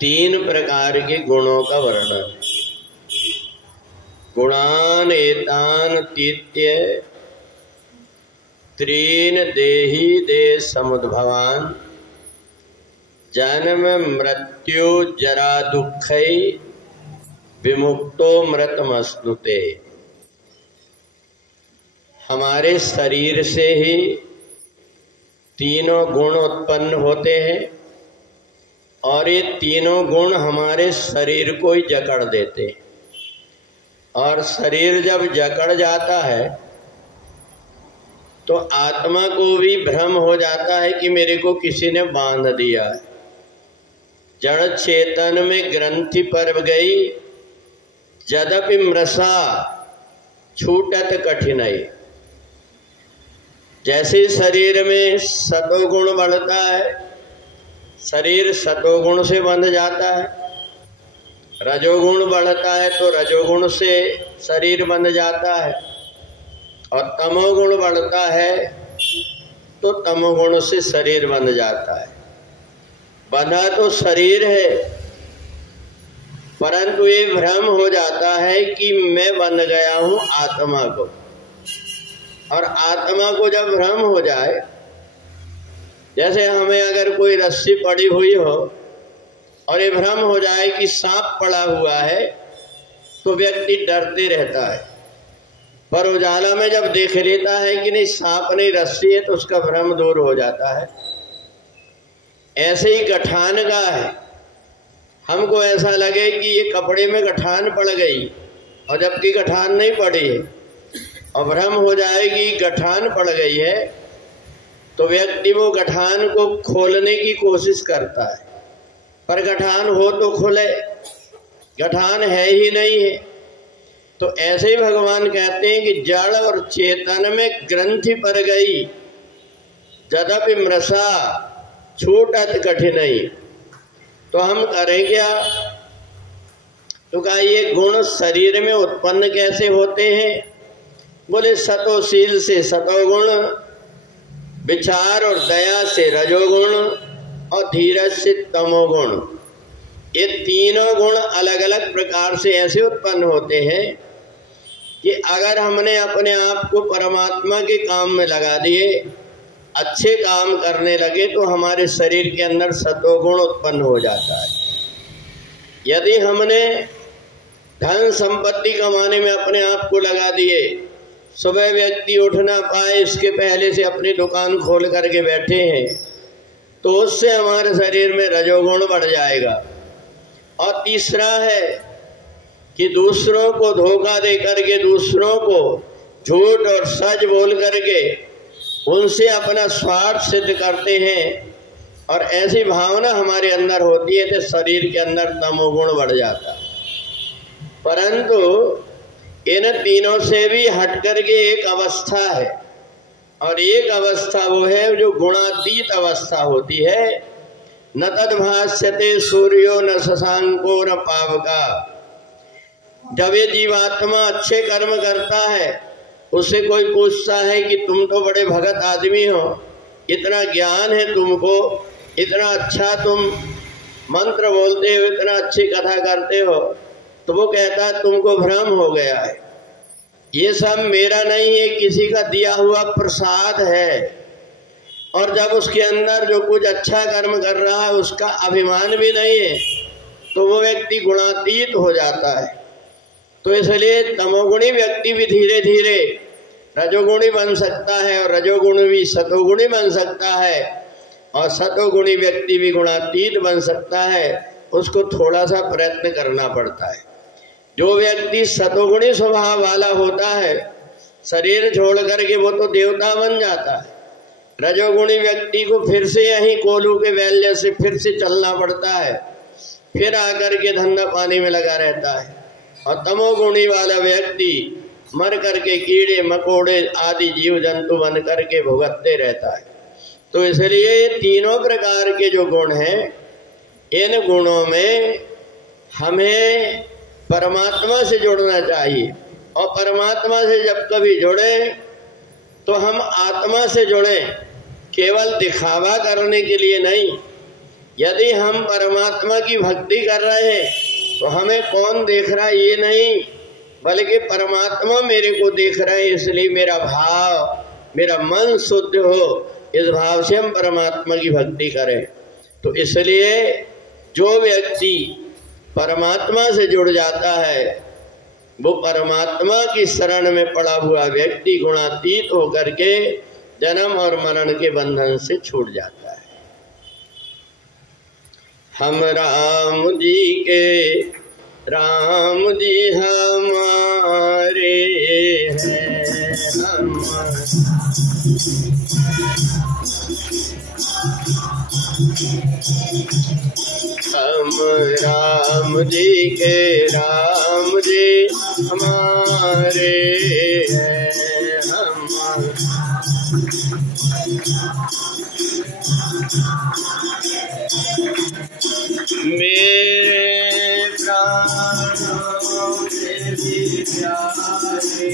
तीन प्रकार के गुणों का वर्णन। गुणान एतान तीत्य त्रीन देहि दे समुद्भवान जन्म मृत्यु जरा दुःखै विमुक्तो मृतमस्तुते। हमारे शरीर से ही तीनों गुण उत्पन्न होते हैं और ये तीनों गुण हमारे शरीर को ही जकड़ देते हैं। और शरीर जब जकड़ जाता है तो आत्मा को भी भ्रम हो जाता है कि मेरे को किसी ने बांध दिया है। जड़ चेतन में ग्रंथि पर गई यद्यपि मृषा छूटत कठिनाई। जैसे शरीर में सतोगुण बढ़ता है, शरीर सतोगुण से बंध जाता है। रजोगुण बढ़ता है तो रजोगुण से शरीर बंध जाता है, और तमोगुण बढ़ता है तो तमोगुण से शरीर बंध जाता है। बंधा तो शरीर है, परंतु ये भ्रम हो जाता है कि मैं बंध गया हूं आत्मा को। और आत्मा को जब भ्रम हो जाए, जैसे हमें अगर कोई रस्सी पड़ी हुई हो और ये भ्रम हो जाए कि सांप पड़ा हुआ है, तो व्यक्ति डरते रहता है। पर उजाला में जब देख लेता है कि नहीं सांप नहीं रस्सी है, तो उसका भ्रम दूर हो जाता है। ऐसे ही गठान का है। हमको ऐसा लगे कि ये कपड़े में गठान पड़ गई, और जबकि गठान नहीं पड़ी है, और भ्रम हो जाए कि गठान पड़ गई है, तो व्यक्ति वो गठान को खोलने की कोशिश करता है। पर गठान हो तो खुले, गठान है ही नहीं है। तो ऐसे ही भगवान कहते हैं कि जड़ और चेतन में ग्रंथि पर गई यद्यपि मृषा छूटत कठिनाई। तो हम करें क्या? तो कहा ये गुण शरीर में उत्पन्न कैसे होते हैं? बोले सतोशील से सतोगुण, विचार और दया से रजोगुण, और धीरज से तमोगुण। ये तीनों गुण अलग अलग प्रकार से ऐसे उत्पन्न होते हैं कि अगर हमने अपने आप को परमात्मा के काम में लगा दिए, अच्छे काम करने लगे, तो हमारे शरीर के अंदर सतोगुण उत्पन्न हो जाता है। यदि हमने धन संपत्ति कमाने में अपने आप को लगा दिए, सुबह व्यक्ति उठ ना पाए इसके पहले से अपनी दुकान खोल करके बैठे हैं, तो उससे हमारे शरीर में रजोगुण बढ़ जाएगा। और तीसरा है कि दूसरों को धोखा दे करके, दूसरों को झूठ और सच बोल करके उनसे अपना स्वार्थ सिद्ध करते हैं, और ऐसी भावना हमारे अंदर होती है तो शरीर के अंदर तमोगुण बढ़ जाता है। परंतु इन तीनों से भी हट करके एक अवस्था है, और एक अवस्था वो है जो गुणातीत अवस्था होती है। न तद्भास्यते सूर्यो न शशांको न पावका। जब ये जीवात्मा अच्छे कर्म करता है, उससे कोई पूछता है कि तुम तो बड़े भगत आदमी हो, इतना ज्ञान है तुमको, इतना अच्छा तुम मंत्र बोलते हो, इतना अच्छी कथा करते हो, तो वो कहता है तुमको भ्रम हो गया है, ये सब मेरा नहीं है, किसी का दिया हुआ प्रसाद है। और जब उसके अंदर जो कुछ अच्छा कर्म कर रहा है उसका अभिमान भी नहीं है, तो वो व्यक्ति गुणातीत हो जाता है। तो इसलिए तमोगुणी व्यक्ति भी धीरे धीरे रजोगुणी बन सकता है, और रजोगुणी भी सतोगुणी बन सकता है, और सतोगुणी व्यक्ति भी गुणातीत बन सकता है। उसको थोड़ा सा प्रयत्न करना पड़ता है। जो व्यक्ति सतोगुणी स्वभाव वाला होता है, शरीर छोड़ करके वो तो देवता बन जाता है। रजोगुणी व्यक्ति को फिर से यही कोलू के बैल जैसे फिर से चलना पड़ता है, फिर आकर के धंधा पानी में लगा रहता है। और तमोगुणी वाला व्यक्ति मर करके कीड़े मकोड़े आदि जीव जंतु बन करके भुगतते रहता है। तो इसलिए ये तीनों प्रकार के जो गुण हैं, इन गुणों में हमें परमात्मा से जुड़ना चाहिए। और परमात्मा से जब कभी जुड़े तो हम आत्मा से जुड़े, केवल दिखावा करने के लिए नहीं। यदि हम परमात्मा की भक्ति कर रहे हैं तो हमें कौन देख रहा है ये नहीं, बल्कि परमात्मा मेरे को देख रहे हैं, इसलिए मेरा भाव, मेरा मन शुद्ध हो, इस भाव से हम परमात्मा की भक्ति करें। तो इसलिए जो व्यक्ति परमात्मा से जुड़ जाता है वो परमात्मा की शरण में पड़ा हुआ व्यक्ति गुणातीत होकर के जन्म और मरण के बंधन से छूट जाता है। हम राम जी के, राम जी हमारे हैं, हम राम जी के, राम जी हमारे हैं, हम मेरे प्राणों से भी प्यारे